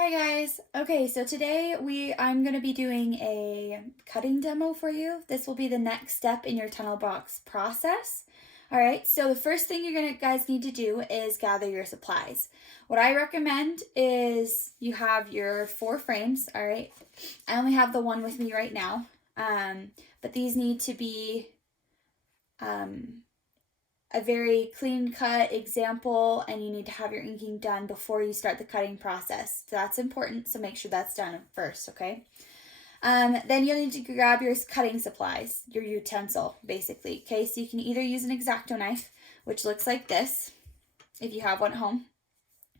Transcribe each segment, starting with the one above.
Hi guys. Okay, so today I'm going to be doing a cutting demo for you. This will be the next step in your tunnel box process. All right, so the first thing guys need to do is gather your supplies. What I recommend is you have your 4 frames, all right? I only have the one with me right now, but these need to be a very clean cut example, and you need to have your inking done before you start the cutting process. So that's important, so make sure that's done first, okay? Then you'll need to grab your cutting supplies, your utensil, basically, okay? So you can either use an X-Acto knife, which looks like this, if you have one at home,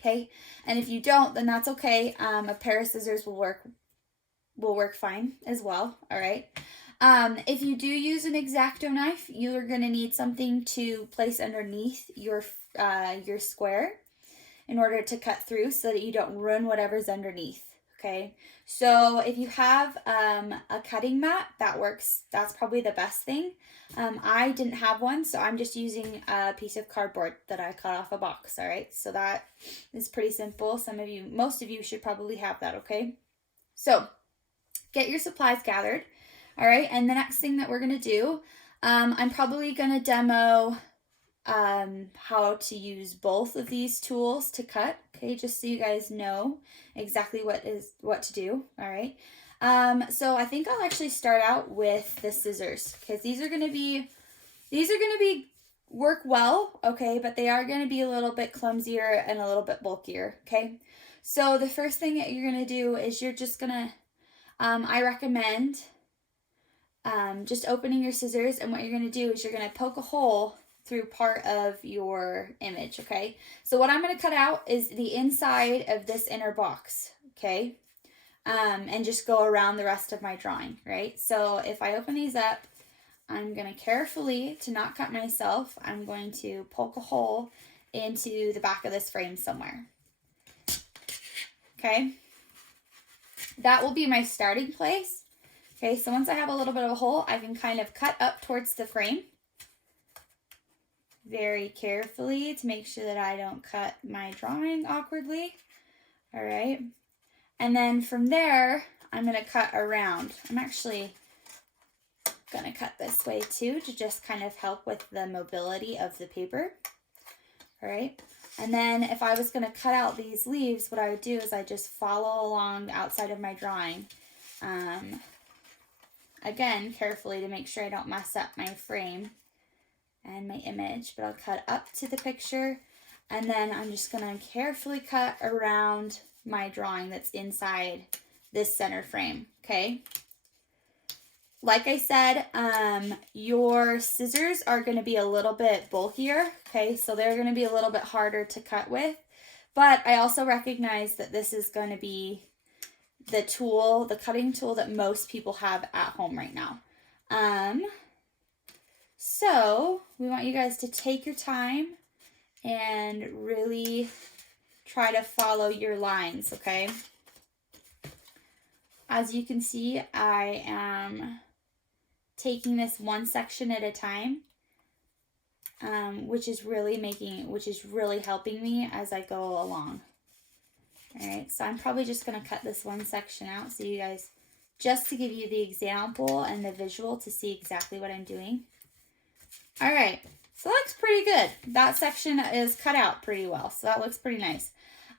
okay? And if you don't, then that's okay. A pair of scissors will work fine as well, all right? If you do use an X-Acto knife, you're going to need something to place underneath your square in order to cut through so that you don't ruin whatever's underneath, okay? So if you have a cutting mat, that works. That's probably the best thing. I didn't have one, so I'm just using a piece of cardboard that I cut off a box, all right? So that is pretty simple. Most of you should probably have that, okay? So get your supplies gathered. All right, and the next thing that we're going to do, I'm probably going to demo how to use both of these tools to cut, okay, just so you guys know exactly what to do, all right? So I think I'll actually start out with the scissors, because these are going to be work well, okay, but they are going to be a little bit clumsier and a little bit bulkier, okay? So the first thing that you're going to do is you're just going to, I recommend just opening your scissors, and what you're going to do is you're going to poke a hole through part of your image, okay? So what I'm going to cut out is the inside of this inner box, okay? And just go around the rest of my drawing, right? So if I open these up, I'm going to carefully, to not cut myself, I'm going to poke a hole into the back of this frame somewhere, okay? That will be my starting place. Okay, so once I have a little bit of a hole, I can kind of cut up towards the frame very carefully to make sure that I don't cut my drawing awkwardly. All right, and then from there, I'm going to cut around. I'm actually going to cut this way too to just kind of help with the mobility of the paper. All right, and then if I was going to cut out these leaves, what I would do is I just follow along the outside of my drawing. Again, carefully to make sure I don't mess up my frame and my image, but I'll cut up to the picture, and then I'm just going to carefully cut around my drawing that's inside this center frame, okay? Like I said, your scissors are going to be a little bit bulkier, okay? So they're going to be a little bit harder to cut with, but I also recognize that this is going to be the cutting tool that most people have at home right now. So we want you guys to take your time and really try to follow your lines, okay? As you can see, I am taking this one section at a time, which is really helping me as I go along. All right, so I'm probably just going to cut this one section out so you guys, just to give you the example and the visual to see exactly what I'm doing. All right, so that looks pretty good. That section is cut out pretty well, so that looks pretty nice.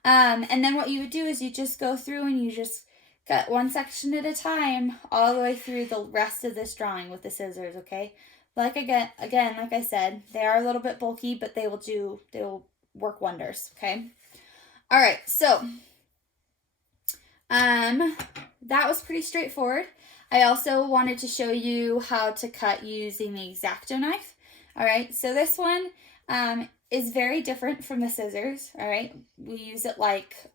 And then what you would do is you just go through and you just cut one section at a time all the way through the rest of this drawing with the scissors, okay? Like I said, they are a little bit bulky, but they will work wonders, okay? All right, so that was pretty straightforward. I also wanted to show you how to cut using the X-Acto knife. All right, so this one is very different from the scissors. All right, we use it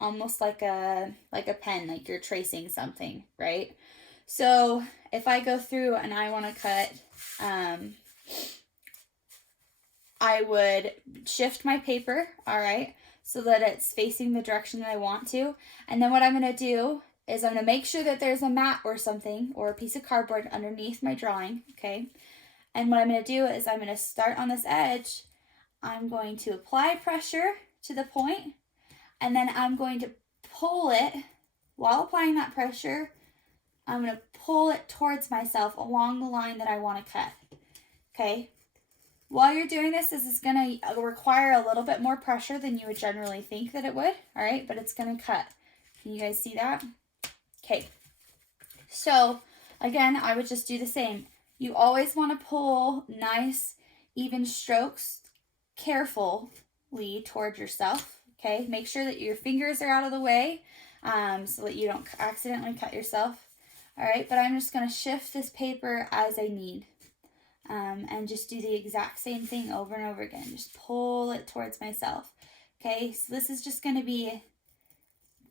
almost like a pen, like you're tracing something, right? So if I go through and I want to cut, I would shift my paper, all right, so that it's facing the direction that I want to. And then what I'm going to do is I'm going to make sure that there's a mat or something or a piece of cardboard underneath my drawing, okay? And what I'm going to do is I'm going to start on this edge. I'm going to apply pressure to the point, and then I'm going to pull it while applying that pressure, I'm going to pull it towards myself along the line that I want to cut. Okay? While you're doing this is going to require a little bit more pressure than you would generally think that it would. All right? But it's going to cut. Can you guys see that? Okay. So, again, I would just do the same. You always want to pull nice, even strokes carefully towards yourself. Okay? Make sure that your fingers are out of the way so that you don't accidentally cut yourself. All right, but I'm just going to shift this paper as I need and just do the exact same thing over and over again. Just pull it towards myself. Okay, so this is just going to be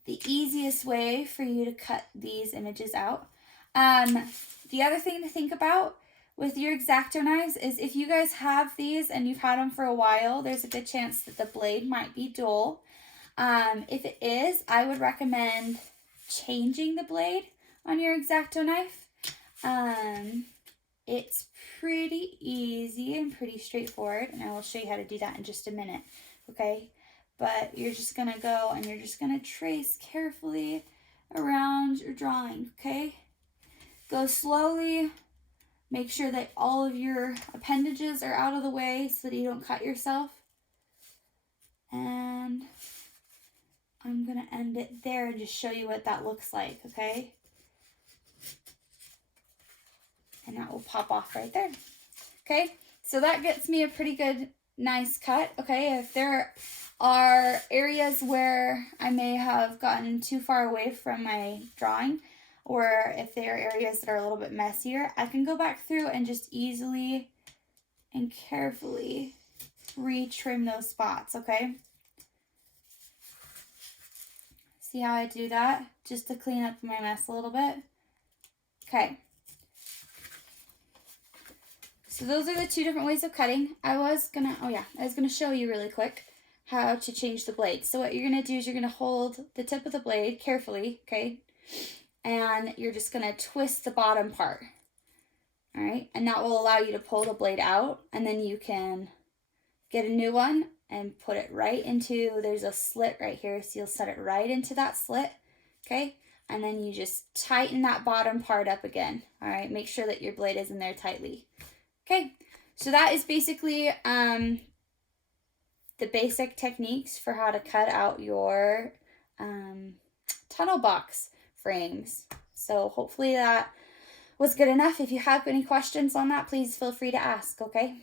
the easiest way for you to cut these images out. The other thing to think about with your X-Acto knives is if you guys have these and you've had them for a while, there's a good chance that the blade might be dull. If it is, I would recommend changing the blade on your X-Acto knife. It's pretty easy and pretty straightforward, and I will show you how to do that in just a minute, okay? But you're just going to go and you're just going to trace carefully around your drawing, okay? Go slowly. Make sure that all of your appendages are out of the way so that you don't cut yourself. And I'm going to end it there and just show you what that looks like, okay? And that will pop off right there. Okay, so that gets me a pretty good, nice cut. Okay, if there are areas where I may have gotten too far away from my drawing, or if there are areas that are a little bit messier, I can go back through and just easily and carefully retrim those spots, okay? See how I do that? Just to clean up my mess a little bit. Okay. So those are the two different ways of cutting. I was gonna show you really quick how to change the blade. So what you're gonna do is you're gonna hold the tip of the blade carefully, okay? And you're just gonna twist the bottom part, all right? And that will allow you to pull the blade out, and then you can get a new one and put it right into, there's a slit right here, so you'll set it right into that slit, okay? And then you just tighten that bottom part up again, all right? Make sure that your blade is in there tightly. Okay, so that is basically the basic techniques for how to cut out your tunnel box frames. So hopefully that was good enough. If you have any questions on that, please feel free to ask, okay?